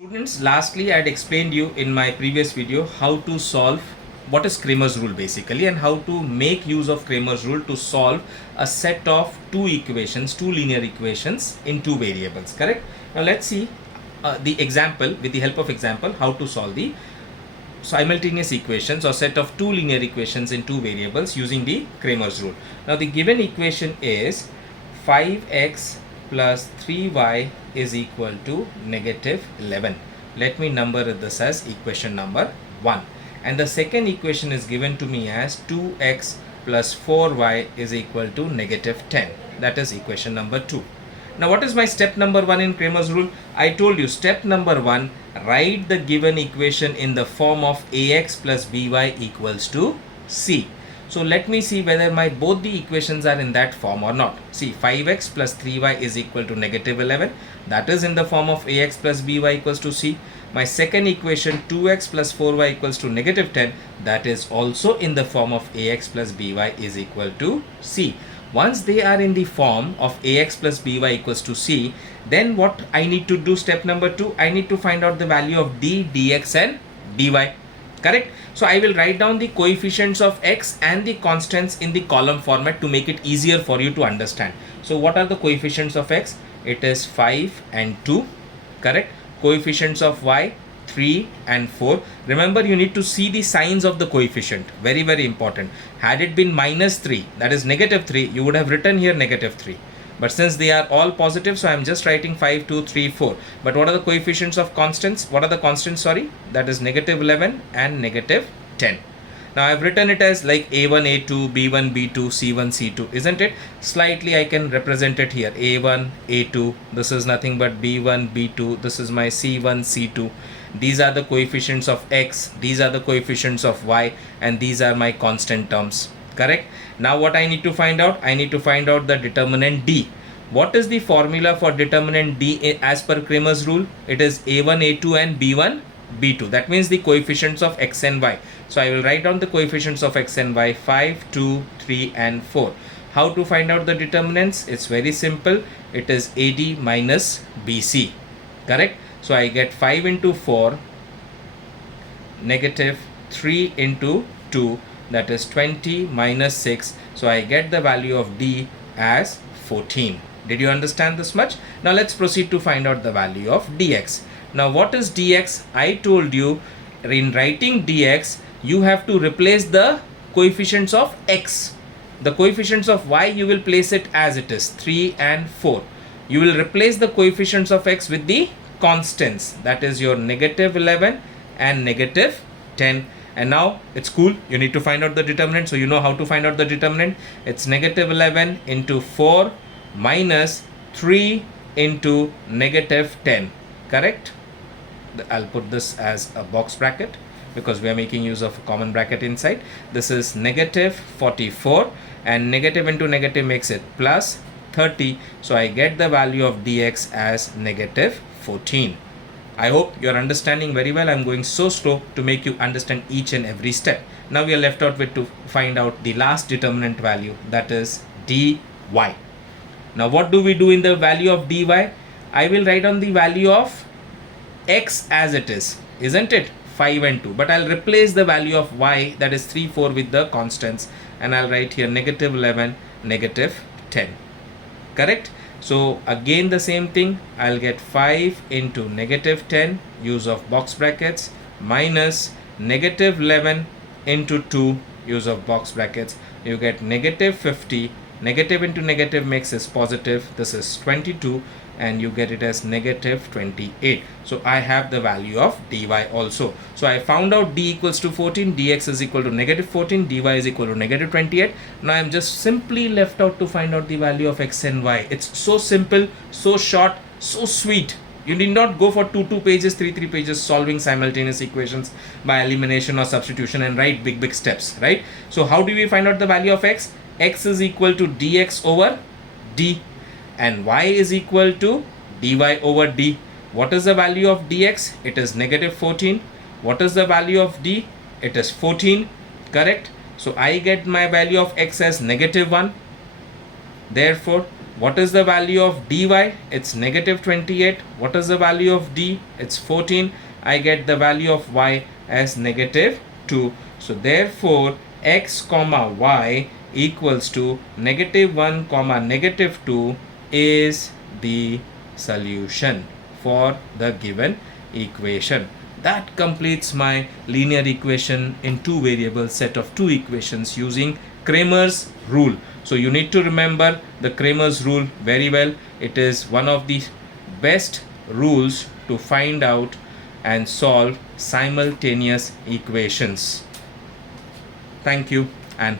Students, lastly I had explained you in my previous video how to solve what is Cramer's rule basically, and how to make use of Cramer's rule to solve a set of two linear equations in two variables, correct? Now let's see the example, with the help of example, how to solve the simultaneous equations or set of two linear equations in two variables using the Cramer's rule. Now the given equation is 5x plus 3y is equal to negative 11. Let me number this as equation number 1. And the second equation is given to me as 2x plus 4y is equal to negative 10. That is equation number 2. Now what is my step number 1 in Cramer's rule? I told you step number 1, write the given equation in the form of ax plus by equals to c. So let me see whether my both the equations are in that form or not. See, 5x plus 3y is equal to negative 11. That is in the form of ax plus by equals to c. My second equation 2x plus 4y equals to negative 10. That is also in the form of ax plus by is equal to c. Once they are in the form of ax plus by equals to c, then what I need to do, step number 2, I need to find out the value of d, dx and dy. Correct? So I will write down the coefficients of x and the constants in the column format to make it easier for you to understand. So what are the coefficients of x? It is 5 and 2. Correct? Coefficients of y, 3 and 4. Remember, you need to see the signs of the coefficient. Very, very important. Had it been minus 3, that is negative 3, you would have written here negative 3. But since they are all positive, so I am just writing 5, 2, 3, 4. But what are the coefficients of constants? What are the constants, sorry? That is negative 11 and negative 10. Now I have written it as like a1, a2, b1, b2, c1, c2, isn't it? Slightly I can represent it here. a1, a2, this is nothing but b1, b2, this is my c1, c2. These are the coefficients of x, these are the coefficients of y, and these are my constant terms. Correct? Now what I need to find out? I need to find out the determinant d. What is the formula for determinant d as per Cramer's rule? It is a1, a2 and b1, b2. That means the coefficients of x and y. So I will write down the coefficients of x and y, 5, 2, 3 and 4. How to find out the determinants? It's very simple. It is AD minus BC. Correct? So I get 5 into 4, negative 3 into 2, that is 20 minus 6. So I get the value of d as 14. Did you understand this much? Now let's proceed to find out the value of dx. Now what is dx? I told you in writing dx, you have to replace the coefficients of x. The coefficients of y, you will place it as it is, 3 and 4. You will replace the coefficients of x with the constants. That is your negative 11 and negative 10. And now it's cool. You need to find out the determinant. So you know how to find out the determinant. It's negative 11 into 4 minus 3 into negative 10. Correct? I'll put this as a box bracket because we are making use of a common bracket inside. This is negative 44 and negative into negative makes it plus 30. So I get the value of dx as negative 14. I hope you are understanding very well. I'm going so slow to make you understand each and every step. Now we are left out with to find out the last determinant value, that is dy. Now what do we do in the value of dy? I will write down the value of x as it is, isn't it? 5 and 2. But I'll replace the value of y, that is 3, 4 with the constants, and I'll write here negative 11, negative 10. Correct? So again the same thing, I'll get 5 into negative 10, use of box brackets, minus negative 11 into 2, use of box brackets. You get negative 50, negative into negative makes is positive, this is 22, and you get it as negative 28. So I have the value of dy also. So I found out d equals to 14, dx is equal to negative 14, dy is equal to negative 28. Now I am just simply left out to find out the value of x and y. It's so simple, so short, so sweet. You need not go for 2 pages, 3 pages solving simultaneous equations by elimination or substitution and write big steps, right? So how do we find out the value of x? X is equal to dx over d, and y is equal to dy over d. What is the value of dx? It is negative 14. What is the value of d? It is 14. Correct? So I get my value of x as negative 1. Therefore, what is the value of dy? It's negative 28. What is the value of d? It's 14. I get the value of y as negative 2. So therefore, x comma y equals to negative 1 comma negative 2 is the solution for the given equation. That completes my linear equation in two variable set of two equations using Cramer's rule. So you need to remember the Cramer's rule very well. It is one of the best rules to find out and solve simultaneous equations. Thank you and